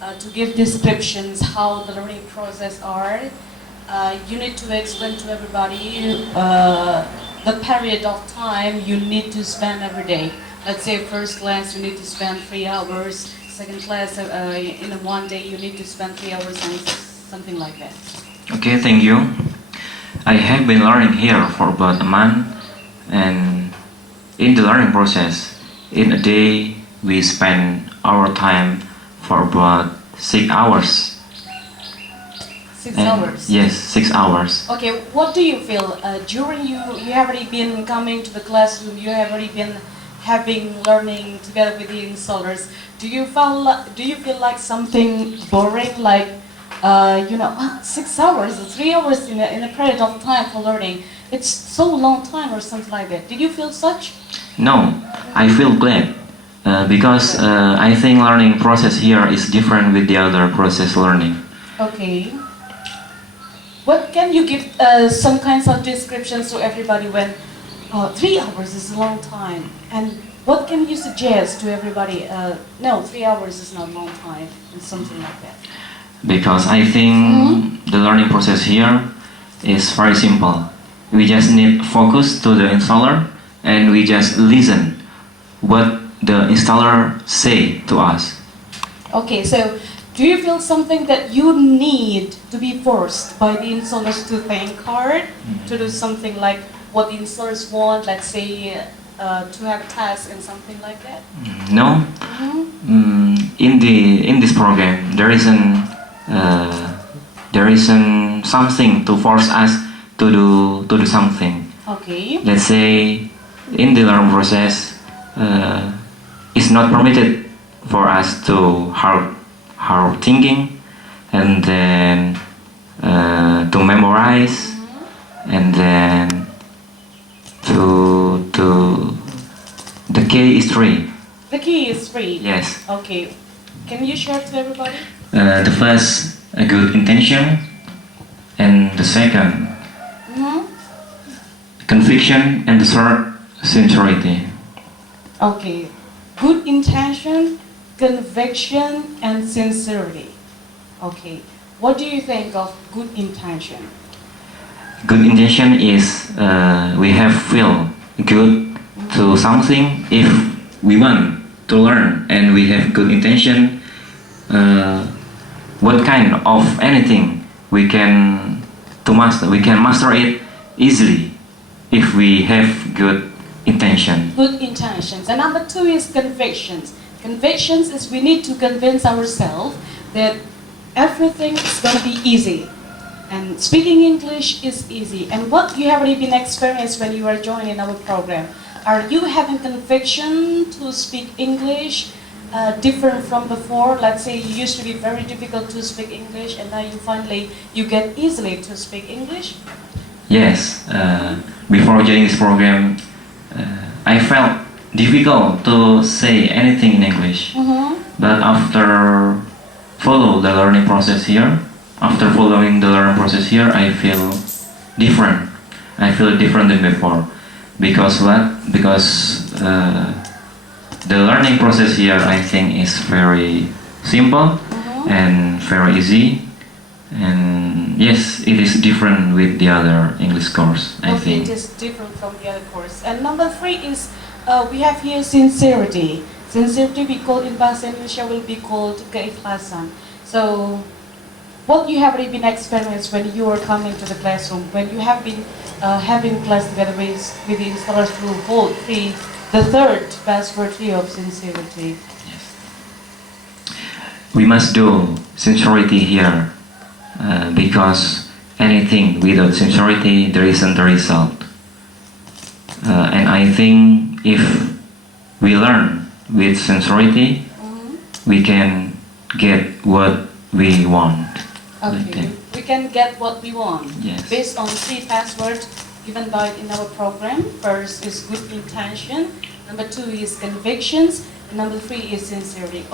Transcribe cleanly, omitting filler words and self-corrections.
to give descriptions how the learning process are. You need to explain to everybody the period of time you need to spend every day. Let's say first class you need to spend 3 hours, second class in one day you need to spend 3 hours and something like that. Okay, thank you. I have been learning here for about a month, and in the learning process, in a day we spend our time for about 6 hours. 6 hours? Yes, 6 hours. Okay, what do you feel during you have already been coming to the classroom, you have already been having learning together with the installers. Do you feel like something boring, like 6 hours, 3 hours in a period of time for learning? It's so long time or something like that. Did you feel such? No, I feel glad because I think learning process here is different with the other process learning. Okay. What can you give some kinds of descriptions to everybody when 3 hours is a long time? And what can you suggest to everybody? No, 3 hours is not a long time, and something like that. Because I think the learning process here is very simple. We just need focus to the installer, and we just listen what the installer say to us. Okay, so do you feel something that you need to be forced by the installers to think hard, to do something like what the installers want, let's say to have a task and something like that? No. In this program there isn't something to force us to do something. Okay. Let's say in the learning process it's not permitted for us to hard thinking, and then to memorize, and then to the key is 3. The key is 3? Yes. Okay. Can you share to everybody? The first, a good intention, and the second, conviction, and the third, sincerity. Okay. Good intention, conviction, and sincerity. Okay. What do you think of good intention? Good intention is we have feel good to something if we want to learn, and we have good intention. What kind of anything we can master it easily if we have good intention. Good intentions. And number 2 is convictions. Convictions is we need to convince ourselves that everything is going to be easy. And speaking English is easy. And what you have already been experienced when you are joining our program? Are you having conviction to speak English different from before? Let's say you used to be very difficult to speak English, and now you get easily to speak English? Yes. Before joining this program, I felt difficult to say anything in English. But after following the learning process here, I feel different. I feel different than before. Because what? Because the learning process here, I think, is very simple and very easy. And yes, it is different with the other English course, I think. It is different from the other course. And number 3 is, we have here sincerity. Sincerity we call in Bahasa Indonesia will be called keikhlasan. So, what you have already been experienced when you are coming to the classroom, when you have been having class together with the installers through hold 3, the third password 3 of sincerity. Yes. We must do sincerity here. Because anything without sincerity, there isn't a result. And I think if we learn with sincerity, we can get what we want. Okay, we can get what we want. Yes. Based on 3 passwords given by in our program. First is good intention, number 2 is convictions, and number 3 is sincerity.